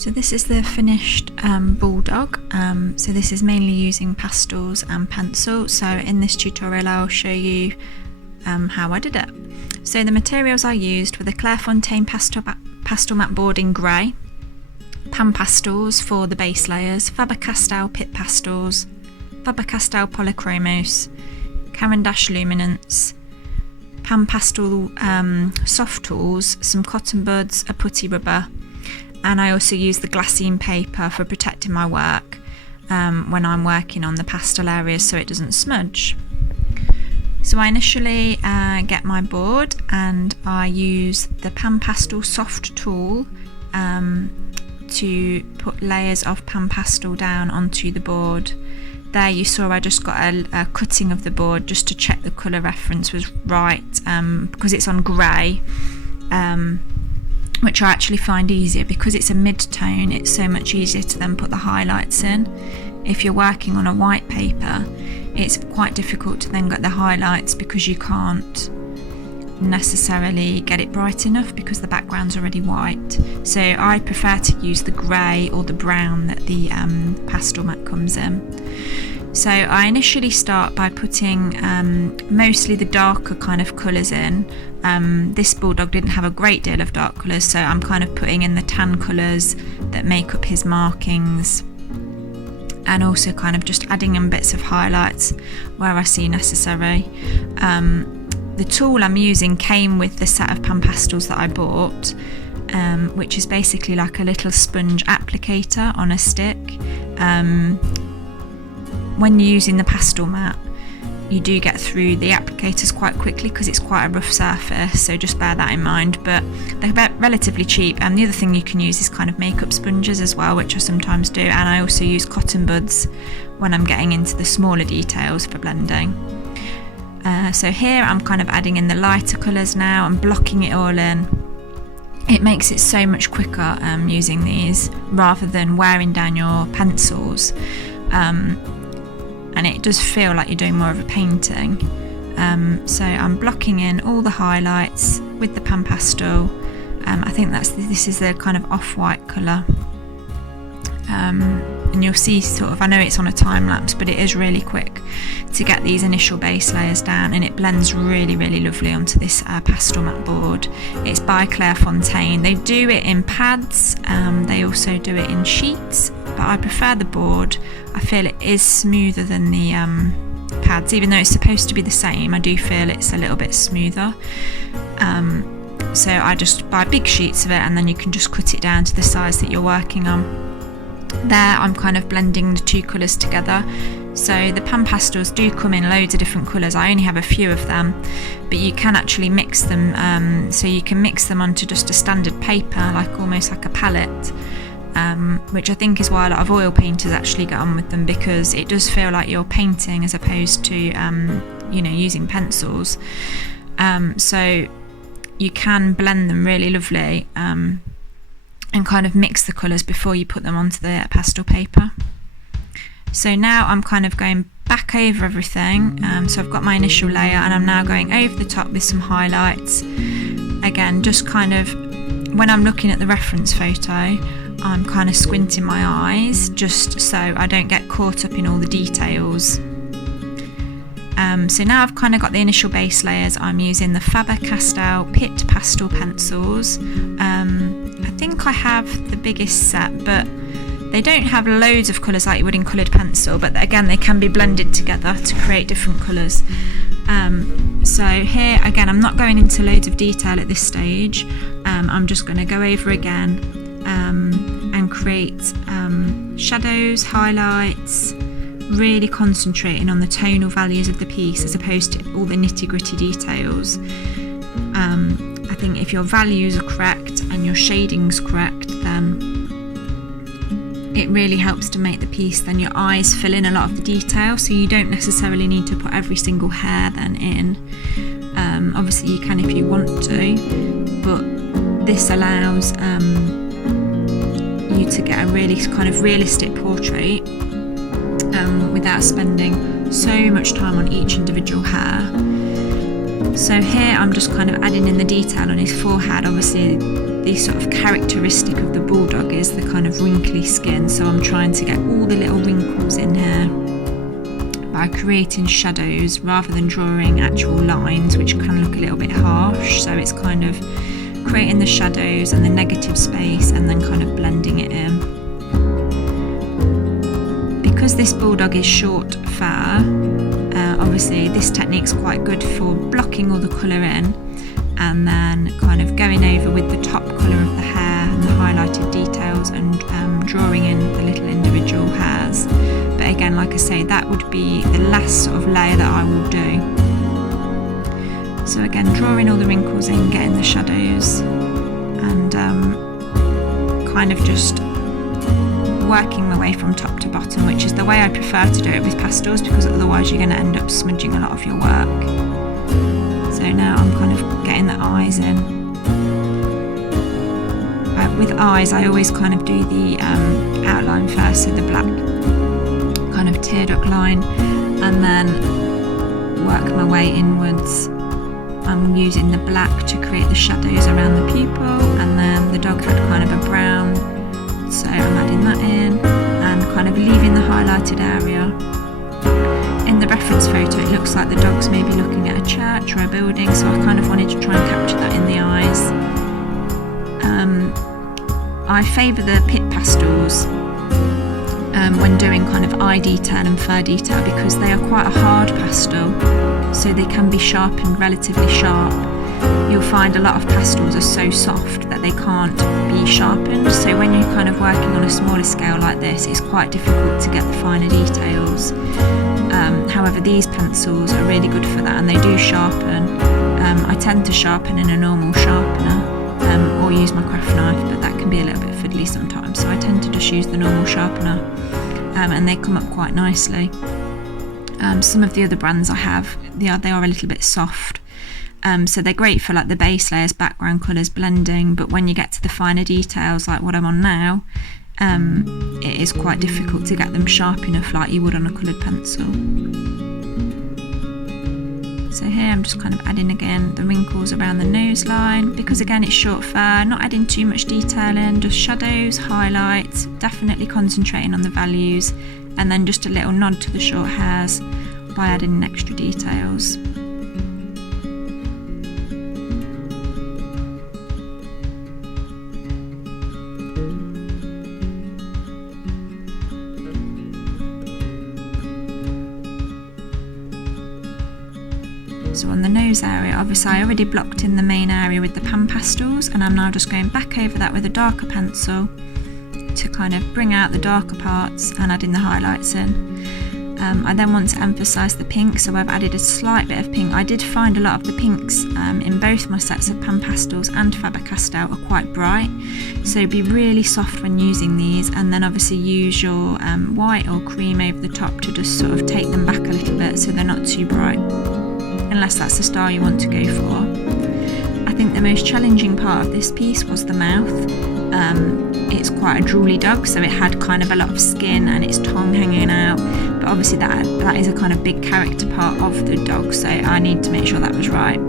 So this is the finished bulldog. So this is mainly using pastels and pencil. So in this tutorial I'll show you how I did it. So the materials I used were the Fontaine Pastelmat board in grey, Panpastels for the base layers, Faber Castell Pitt Pastels, Faber Castell Polychromos, Caran Dache Luminance, Panpastel soft tools, some cotton buds, a putty rubber, and I also use the glassine paper for protecting my work when I'm working on the pastel areas so it doesn't smudge. So I initially get my board and I use the Panpastel soft tool to put layers of Panpastel down onto the board. There you saw I just got a cutting of the board just to check the colour reference was right, because it's on grey, which I actually find easier because it's a mid-tone. It's so much easier to then put the highlights in. If you're working on a white paper, it's quite difficult to then get the highlights because you can't necessarily get it bright enough because the background's already white. So I prefer to use the grey or the brown that the Pastelmat comes in. So I initially start by putting mostly the darker kind of colours in. This bulldog didn't have a great deal of dark colours, so I'm kind of putting in the tan colours that make up his markings, and also kind of just adding in bits of highlights where I see necessary. The tool I'm using came with the set of Panpastels that I bought, which is basically like a little sponge applicator on a stick. When you're using the Pastelmat, you do get through the applicators quite quickly because it's quite a rough surface, so just bear that in mind, but they're relatively cheap. And the other thing you can use is kind of makeup sponges as well, which I sometimes do, and I also use cotton buds when I'm getting into the smaller details for blending. So here I'm kind of adding in the lighter colours now and blocking it all in. It makes it so much quicker using these rather than wearing down your pencils. And it does feel like you're doing more of a painting. So I'm blocking in all the highlights with the Panpastel. I think this is the kind of off-white colour. And you'll see sort of, I know it's on a time lapse, but it is really quick to get these initial base layers down, and it blends really, really lovely onto this Pastelmat board. It's by Fontaine. They do it in pads, they also do it in sheets, but I prefer the board. I feel it is smoother than the pads, even though it's supposed to be the same. I do feel it's a little bit smoother. So I just buy big sheets of it, and then you can just cut it down to the size that you're working on. There I'm kind of blending the two colours together. So the Panpastels do come in loads of different colours. I only have a few of them, but you can actually mix them, so you can mix them onto just a standard paper, like almost like a palette, which I think is why a lot of oil painters actually get on with them, because it does feel like you're painting as opposed to using pencils. So you can blend them really lovely, and kind of mix the colours before you put them onto the pastel paper. So now I'm kind of going back over everything. So I've got my initial layer and I'm now going over the top with some highlights. Again, just kind of, when I'm looking at the reference photo, I'm kind of squinting my eyes just so I don't get caught up in all the details. So now I've kind of got the initial base layers. I'm using the Faber Castell Pitt Pastel pencils. I think I have the biggest set, but they don't have loads of colours like you would in coloured pencil, but again they can be blended together to create different colours. So here again I'm not going into loads of detail at this stage. I'm just going to go over again and create shadows, highlights, really concentrating on the tonal values of the piece as opposed to all the nitty-gritty details. I think if your values are correct and your shading's correct, then it really helps to make the piece, then your eyes fill in a lot of the detail, so you don't necessarily need to put every single hair then in. Obviously you can if you want to, but this allows you to get a really kind of realistic portrait without spending so much time on each individual hair. So here I'm just kind of adding in the detail on his forehead. Obviously the sort of characteristic of the Bulldog is the kind of wrinkly skin, so I'm trying to get all the little wrinkles in here by creating shadows rather than drawing actual lines, which can look a little bit harsh. So it's kind of creating the shadows and the negative space and then kind of blending it in. Because this Bulldog is short fur, obviously this technique's quite good for blocking all the colour in and then kind of going over with the top colour of the hair and the highlighted details and drawing in the little individual hairs. But again, like I say, that would be the last sort of layer that I will do. So again, drawing all the wrinkles in, getting the shadows, and kind of just working my way from top to bottom, which is the way I prefer to do it with pastels, because otherwise you're going to end up smudging a lot of your work. So now I'm kind of getting the eyes in. With eyes, I always kind of do the outline first, so the black kind of tear-duct line, and then work my way inwards. I'm using the black to create the shadows around the pupil, and then the dog had kind of a brown, so I'm adding that in and kind of leaving the highlighted area. In the reference photo it looks like the dog's maybe looking at a church or a building, so I kind of wanted to try and capture that in the eyes. I favour the Pitt pastels when doing kind of eye detail and fur detail, because they are quite a hard pastel, so they can be sharpened relatively sharp. You'll find a lot of pastels are so soft that they can't be sharpened, so when you're kind of working on a smaller scale like this, it's quite difficult to get the finer details. However, these pencils are really good for that, and they do sharpen. I tend to sharpen in a normal sharpener or use my craft knife, but that can be a little bit fiddly sometimes, so I tend to just use the normal sharpener, and they come up quite nicely. Some of the other brands I have, they are a little bit soft, so they're great for like the base layers, background colours, blending, but when you get to the finer details like what I'm on now, it is quite difficult to get them sharp enough like you would on a coloured pencil. So here I'm just kind of adding again the wrinkles around the nose line, because again it's short fur, not adding too much detail in, just shadows, highlights, definitely concentrating on the values, and then just a little nod to the short hairs by adding in extra details. So on the nose area, obviously I already blocked in the main area with the Panpastels, and I'm now just going back over that with a darker pencil to kind of bring out the darker parts and adding the highlights in. I then want to emphasise the pink, so I've added a slight bit of pink. I did find a lot of the pinks in both my sets of Panpastels and Faber Castell are quite bright, so be really soft when using these, and then obviously use your white or cream over the top to just sort of take them back a little bit so they're not too bright, unless that's the style you want to go for. I think the most challenging part of this piece was the mouth. It's quite a drooly dog, so it had kind of a lot of skin and its tongue hanging out, but obviously that is a kind of big character part of the dog, so I need to make sure that was right.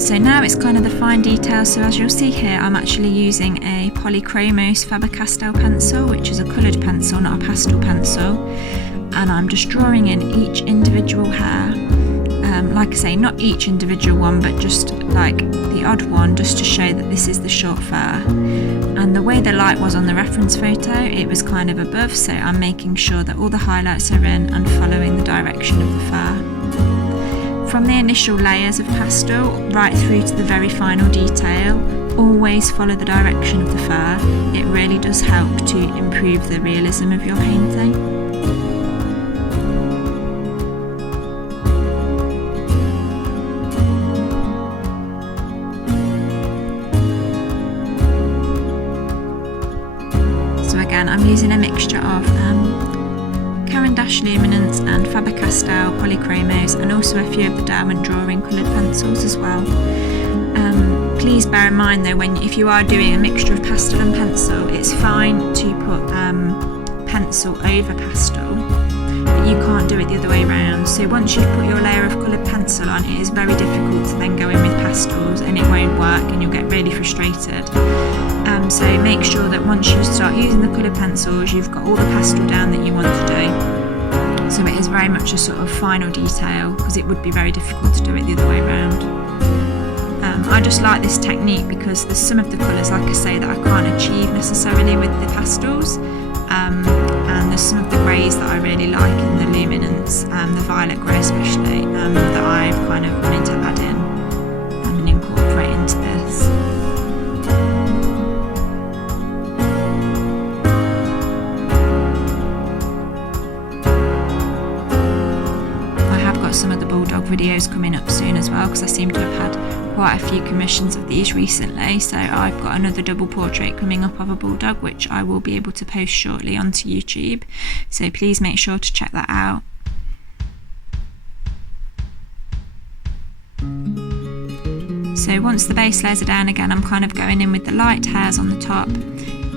So now it's kind of the fine details, so as you'll see here I'm actually using a Polychromos Faber Castell pencil, which is a coloured pencil, not a pastel pencil, and I'm just drawing in each individual hair. Like I say, not each individual one, but just like the odd one, just to show that this is the short fur. And the way the light was on the reference photo, it was kind of above, so I'm making sure that all the highlights are in and following the direction of the fur. From the initial layers of pastel right through to the very final detail, always follow the direction of the fur. It really does help to improve the realism of your painting. I'm using a mixture of Caran Dache Luminance and Faber Castell Polychromos, and also a few of the Derwent drawing coloured pencils as well. Please bear in mind though, if you are doing a mixture of pastel and pencil, it's fine to put pencil over pastel. you can't do it the other way around. So once you've put your layer of coloured pencil on, it is very difficult to then go in with pastels, and it won't work and you'll get really frustrated. So make sure that once you start using the coloured pencils, you've got all the pastel down that you want to do. So it is very much a sort of final detail, because it would be very difficult to do it the other way around. I just like this technique because there's some of the colours, like I say, that I can't achieve necessarily with the pastels. And there's some of the greys that I really like in the Luminance, the violet grey especially, that I've kind of wanted to add in and incorporate into this. I have got some of the BULLDOG videos coming up soon as well, because I seem to have had quite a few commissions of these recently. So I've got another double portrait coming up of a BULLDOG, which I will be able to post shortly onto YouTube, so please make sure to check that out. So once the base layers are down again, I'm kind of going in with the light hairs on the top,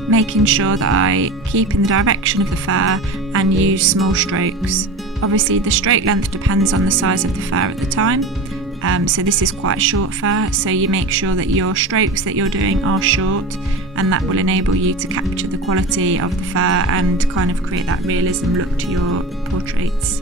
making sure that I keep in the direction of the fur and use small strokes. Obviously the stroke length depends on the size of the fur at the time. So this is quite short fur, so you make sure that your strokes that you're doing are short, and that will enable you to capture the quality of the fur and kind of create that realism look to your portraits.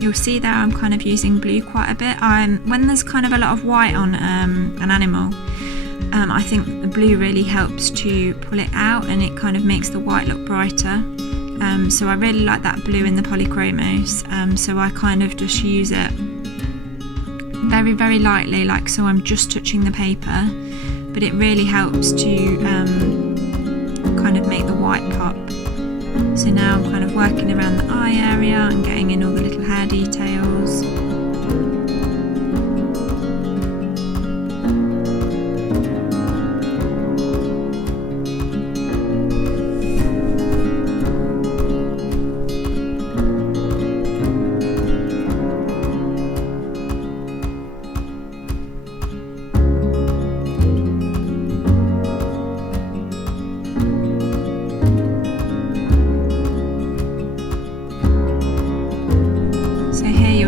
You'll see there I'm kind of using blue quite a bit. When there's kind of a lot of white on an animal, I think the blue really helps to pull it out, and it kind of makes the white look brighter. So I really like that blue in the Polychromos, so I kind of just use it very, very lightly, like so I'm just touching the paper, but it really helps to kind of make the white pop. So now I'm kind of working around the eye area and getting in all the little hair details.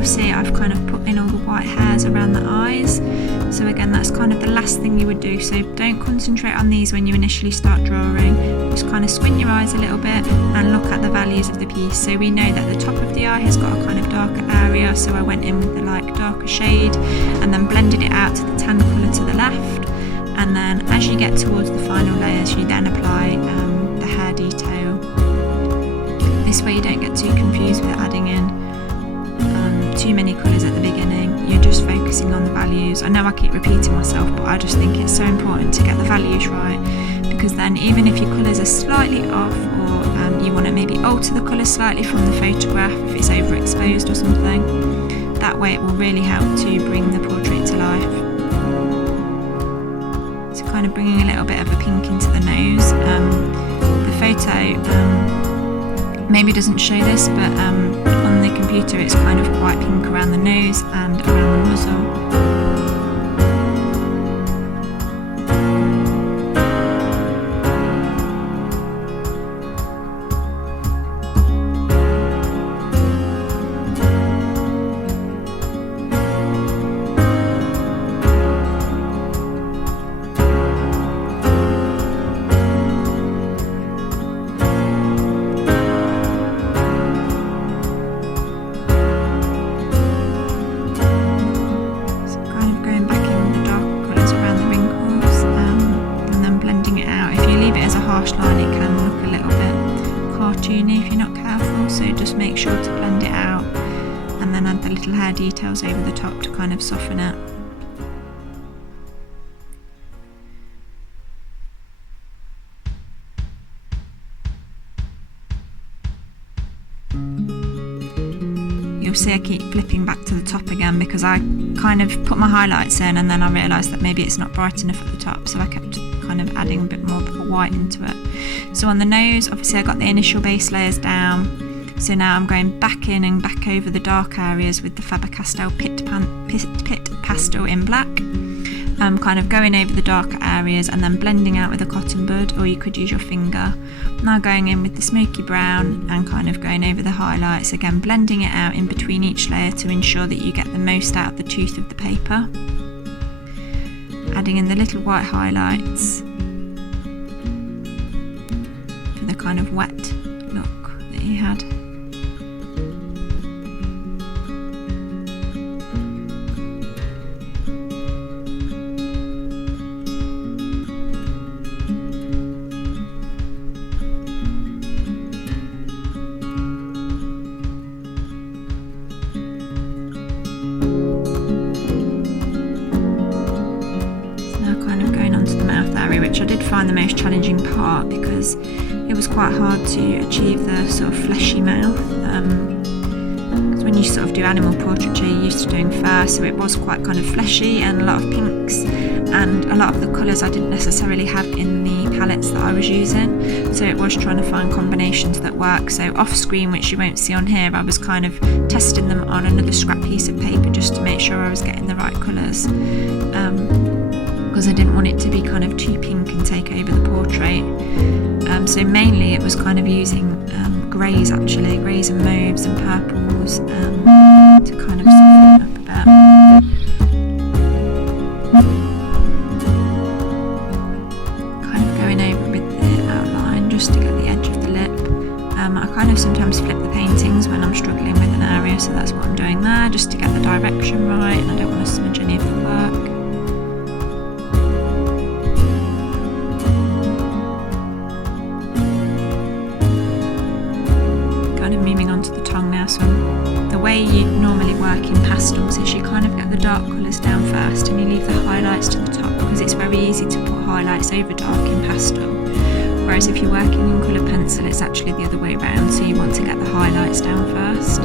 See, I've kind of put in all the white hairs around the eyes, so again that's kind of the last thing you would do, so don't concentrate on these when you initially start drawing. Just kind of squint your eyes a little bit and look at the values of the piece. So we know that the top of the eye has got a kind of darker area, so I went in with the like darker shade and then blended it out to the tan colour to the left, and then as you get towards the final layers you then apply the hair detail. This way you don't get too confused with adding in too many colours at the beginning. You're just focusing on the values. I know I keep repeating myself, but I just think it's so important to get the values right, because then even if your colours are slightly off, or you want to maybe alter the colour slightly from the photograph if it's overexposed or something, that way it will really help to bring the portrait to life. So kind of bringing a little bit of a pink into the nose. The photo maybe doesn't show this, but on the computer it's kind of quite pink around the nose and around the muzzle. Details over the top to kind of soften it. You'll see I keep flipping back to the top again because I kind of put my highlights in and then I realised that maybe it's not bright enough at the top, so I kept kind of adding a bit more white into it. So on the nose, obviously I got the initial base layers down. So now I'm going back in and back over the dark areas with the Faber Castell Pitt Pastel in black. Kind of going over the darker areas and then blending out with a cotton bud, or you could use your finger. Now going in with the smoky brown and kind of going over the highlights, again blending it out in between each layer to ensure that you get the most out of the tooth of the paper. Adding in the little white highlights for the kind of wet look that he had. Which I did find the most challenging part because it was quite hard to achieve the sort of fleshy mouth. Because when you sort of do animal portraiture, you're used to doing fur, so it was quite kind of fleshy and a lot of pinks, and a lot of the colours I didn't necessarily have in the palettes that I was using. So it was trying to find combinations that work. So off screen, which you won't see on here, I was kind of testing them on another scrap piece of paper just to make sure I was getting the right colours. Because I didn't want it to be kind of too pink and take over the portrait. So mainly it was kind of using greys actually, greys and mauves and purples to kind of soften it up a bit. Kind of going over with the outline just to get the edge of the lip. I kind of sometimes flip the paintings when I'm struggling with an area, so that's what I'm doing there, just to get the direction right, and I don't want to smudge any of the work. So the way you normally work in pastels is you kind of get the dark colours down first and you leave the highlights to the top, because it's very easy to put highlights over dark in pastel. Whereas if you're working in colour pencil, it's actually the other way around, so you want to get the highlights down first.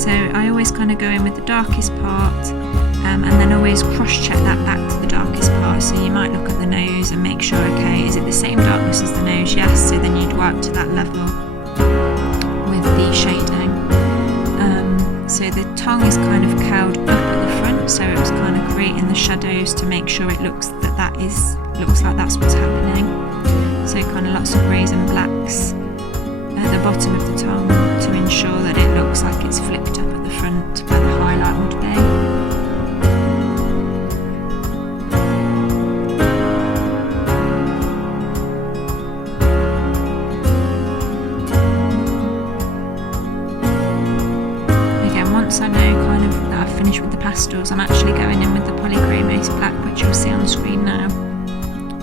So I always kind of go in with the darkest part and then always cross-check that back to the darkest part. So you might look at the nose and make sure, okay, is it the same darkness as the nose? Yes, so then you'd work to that level with the shading. So the tongue is kind of curled up at the front, so it was kind of creating the shadows to make sure it looks like that's what's happening. So kind of lots of greys and blacks at the bottom of the tongue to ensure that it looks like it's flipped up at the front where the highlight would be. Once I know kind of that I've finished with the pastels, I'm actually going in with the Polychromos black, which you'll see on the screen now,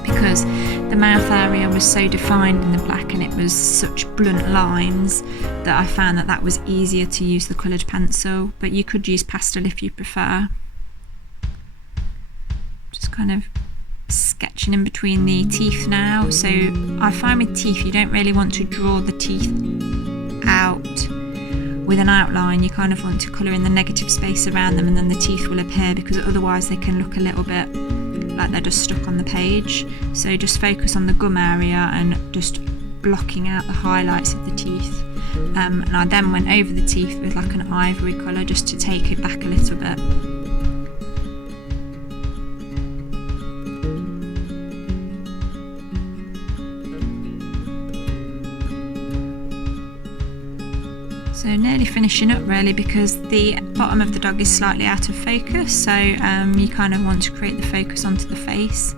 because the mouth area was so defined in the black and it was such blunt lines that I found that was easier to use the coloured pencil, but you could use pastel if you prefer. Just kind of sketching in between the teeth now. So I find with teeth you don't really want to draw the teeth out with an outline. You kind of want to colour in the negative space around them and then the teeth will appear, because otherwise they can look a little bit like they're just stuck on the page. So just focus on the gum area and just blocking out the highlights of the teeth. And I then went over the teeth with like an ivory colour just to take it back a little bit. So nearly finishing up really, because the bottom of the dog is slightly out of focus, so you kind of want to create the focus onto the face.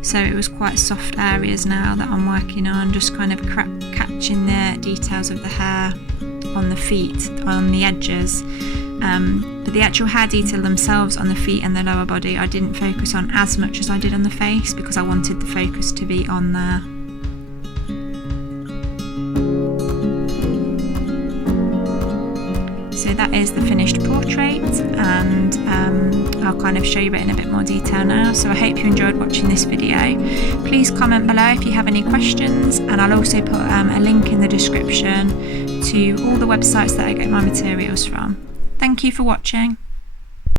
So it was quite soft areas now that I'm working on, just kind of catching the details of the hair on the feet, on the edges. But the actual hair detail themselves on the feet and the lower body I didn't focus on as much as I did on the face, because I wanted the focus to be on there. So that is the finished portrait, and I'll kind of show you it in a bit more detail now. So I hope you enjoyed watching this video. Please comment below if you have any questions, and I'll also put a link in the description to all the websites that I get my materials from. Thank you for watching.